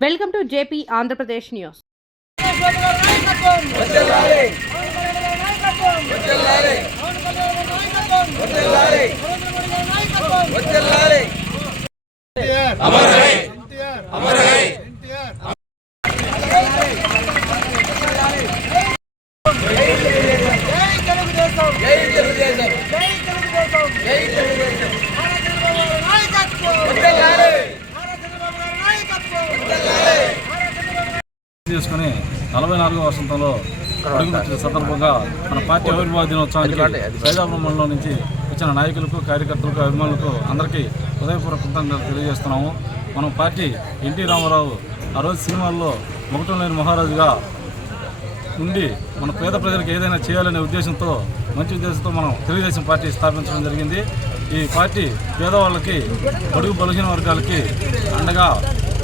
Welcome to JP Andhra Pradesh news. అమర్ చేసుకుని నలభై నాలుగో వసంతంలో అడుగుపెట్టిన సందర్భంగా మన పార్టీ ఆవిర్భావ దినోత్సవానికి సైదాపురం మండలం నుంచి వచ్చిన నాయకులకు కార్యకర్తలకు అభిమానులకు అందరికీ హృదయపూర్వక కృతజ్ఞతలు తెలియజేస్తున్నాము. మనం పార్టీ ఎన్టీ రామారావు ఆ రోజు సినిమాల్లో మొగటం లేని మహారాజుగా ఉండి మన పేద ప్రజలకు ఏదైనా చేయాలనే ఉద్దేశంతో మంచి ఉద్దేశంతో మనం తెలుగుదేశం పార్టీ స్థాపించడం జరిగింది. ఈ పార్టీ పేదవాళ్ళకి బడుగు బలహీన వర్గాలకి అండగా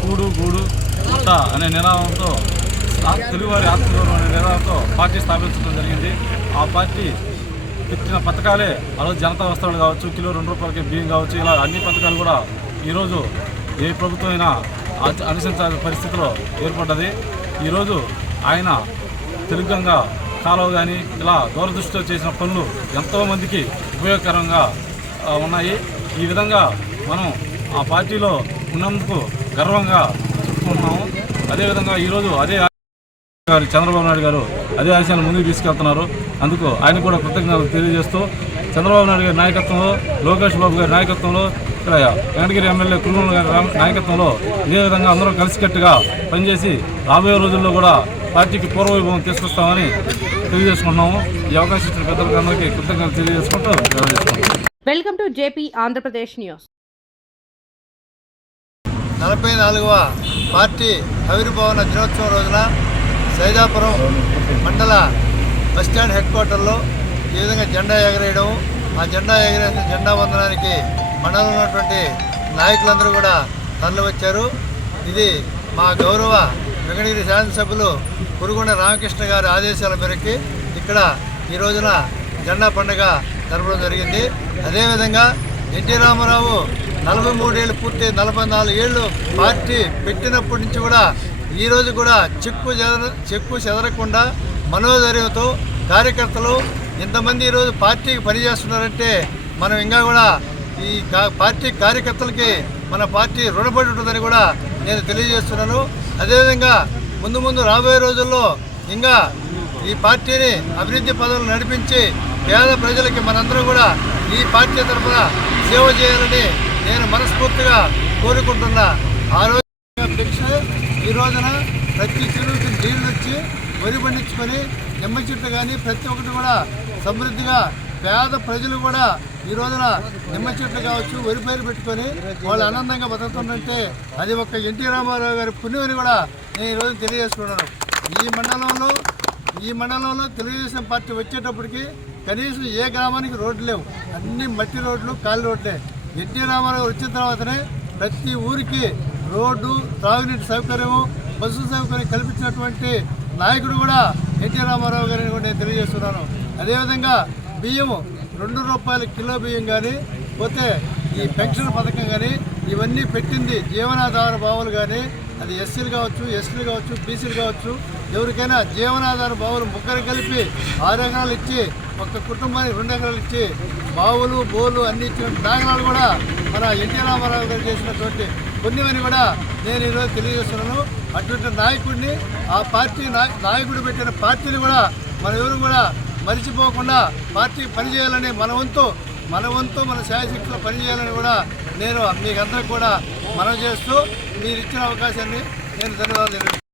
కూడు గూడు ముట్ట అనే నినాదంతో తెలుగువారి ఆత్మగౌరవం అనే నినాదంతో పార్టీ స్థాపించడం జరిగింది. ఆ పార్టీ పెట్టిన పథకాలే ఆ రోజు జనతా వస్త్రాలు కావచ్చు కిలో రెండు రూపాయలకి బియ్యం కావచ్చు ఇలా అన్ని పథకాలు కూడా ఈరోజు ఏ ప్రభుత్వం అయినా అనుసరించాల్సిన పరిస్థితిలో ఏర్పడ్డది. ఈరోజు ఆయన తెలుగంగా కాలువ కానీ ఇలా దూరదృష్టితో చేసిన పనులు ఎంతోమందికి ఉపయోగకరంగా ఉన్నాయి. ఈ విధంగా మనం ఆ పార్టీలో ఉన్నందుకు గర్వంగా చెప్పుకుంటున్నాము. అదేవిధంగా ఈరోజు అదే గారు చంద్రబాబు నాయుడు గారు అదే ఆశయాన్ని ముందుకు తీసుకెళ్తున్నారు. అందుకు ఆయన కూడా కృతజ్ఞతలు తెలియజేస్తూ చంద్రబాబు నాయుడు గారి నాయకత్వంలో లోకేష్ బాబు గారి నాయకత్వంలో ఇక్కడ వెంకటగిరి ఎమ్మెల్యే కుటుంబ గారి నాయకత్వంలో ఇదే విధంగా అందరం కలిసికట్టుగా పనిచేసి రాబోయే రోజుల్లో కూడా పార్టీకి పూర్వవైభవం తీసుకొస్తామని తెలియజేసుకుంటున్నాము. ఈ అవకాశం ఇచ్చిన పెద్దలకు అందరికీ కృతజ్ఞతలు తెలియజేసుకుంటూ తెలియజేసుకుంటాం welcome to JP Andhra Pradesh news. నలభై నాలుగవ పార్టీ ఆవిర్భావన దినోత్సవం రోజున సైదాపురం మండల బస్టాండ్ హెడ్ క్వార్టర్లో ఈ విధంగా జెండా ఎగరేయడం ఆ జెండా ఎగరేసిన జెండా వందనానికి మండలంలో ఉన్నటువంటి నాయకులందరూ కూడా తరలి వచ్చారు. ఇది మా గౌరవ వెంకటగిరి శాసనసభ్యులు కురుగుండ రామకృష్ణ గారి ఆదేశాల మేరకు ఇక్కడ ఈ రోజున జెండా పండుగ జరపడం జరిగింది. అదేవిధంగా ఎన్టీ రామారావు నలభై మూడేళ్ళు పూర్తి నలభై నాలుగు ఏళ్ళు పార్టీ పెట్టినప్పటి నుంచి కూడా ఈరోజు కూడా చెక్కు చెదర చెక్కు చెదరకుండా మనోధైర్యంతో కార్యకర్తలు ఇంతమంది ఈరోజు పార్టీకి పనిచేస్తున్నారంటే మనం ఇంకా కూడా ఈ పార్టీ కార్యకర్తలకి మన పార్టీ రుణపడి ఉంటుందని కూడా నేను తెలియజేస్తున్నాను. అదేవిధంగా ముందు ముందు రాబోయే రోజుల్లో ఇంకా ఈ పార్టీని అభివృద్ధి పదవులు నడిపించి పేద ప్రజలకి మనందరం కూడా ఈ పార్టీ తరఫున సేవ చేయాలని నేను మనస్ఫూర్తిగా కోరుకుంటున్నా. ఆ రోజు భిక్ష ఈ రోజున ప్రతి చెరువుకి నీళ్ళు వచ్చి వరి పండించుకొని నిమ్మ చెట్లు కానీ ప్రతి ఒక్కటి కూడా సమృద్ధిగా పేద ప్రజలు కూడా ఈ రోజున నిమ్మ చెట్లు కావచ్చు వరి పైరు పెట్టుకొని వాళ్ళు ఆనందంగా బతుకుతుందంటే అది ఒక ఎన్టీ రామారావు గారి పుణ్యమని కూడా నేను ఈరోజు తెలియజేసుకున్నాను ఈ మండలంలో ఈ మండలంలో తెలుగుదేశం పార్టీ వచ్చేటప్పటికి కనీసం ఏ గ్రామానికి రోడ్లు లేవు. అన్ని మట్టి రోడ్లు కాలి రోడ్లే. ఎన్టీ రామారావు వచ్చిన తర్వాతనే ప్రతి ఊరికి రోడ్డు త్రాగునీటి సౌకర్యము బస్సు సౌకర్యం కల్పించినటువంటి నాయకుడు కూడా ఎన్టీ రామారావు గారిని కూడా నేను తెలియజేస్తున్నాను. అదేవిధంగా బియ్యము రెండు రూపాయల కిలో బియ్యం కానీ పోతే ఈ పెన్షన్ పథకం కానీ ఇవన్నీ పెట్టింది జీవనాధార బావులు కానీ అది ఎస్సీలు కావచ్చు ఎస్టీలు కావచ్చు బీసీలు కావచ్చు ఎవరికైనా జీవనాధార బావులు ముగ్గురు కలిపి ఆరు ఎకరాలు ఇచ్చి ఒక కుటుంబానికి రెండు ఎకరాలు ఇచ్చి బావులు బోలు అన్ని ఇచ్చిన దాఖలాలు కూడా మన ఎన్టీ రామారావు గారు చేసినటువంటి పుణ్యమని కూడా నేను ఈరోజు తెలియజేస్తున్నాను. అటువంటి నాయకుడిని ఆ పార్టీ నాయకుడు పెట్టిన పార్టీని కూడా మన ఎవరు కూడా మరిచిపోకుండా పార్టీ పనిచేయాలని మన వంతు మన వంతు మన శాయశక్తిలో పనిచేయాలని కూడా నేను మీకు అందరికి కూడా మనం చేస్తూ మీరు ఇచ్చిన అవకాశాన్ని నేను ధన్యవాదాలు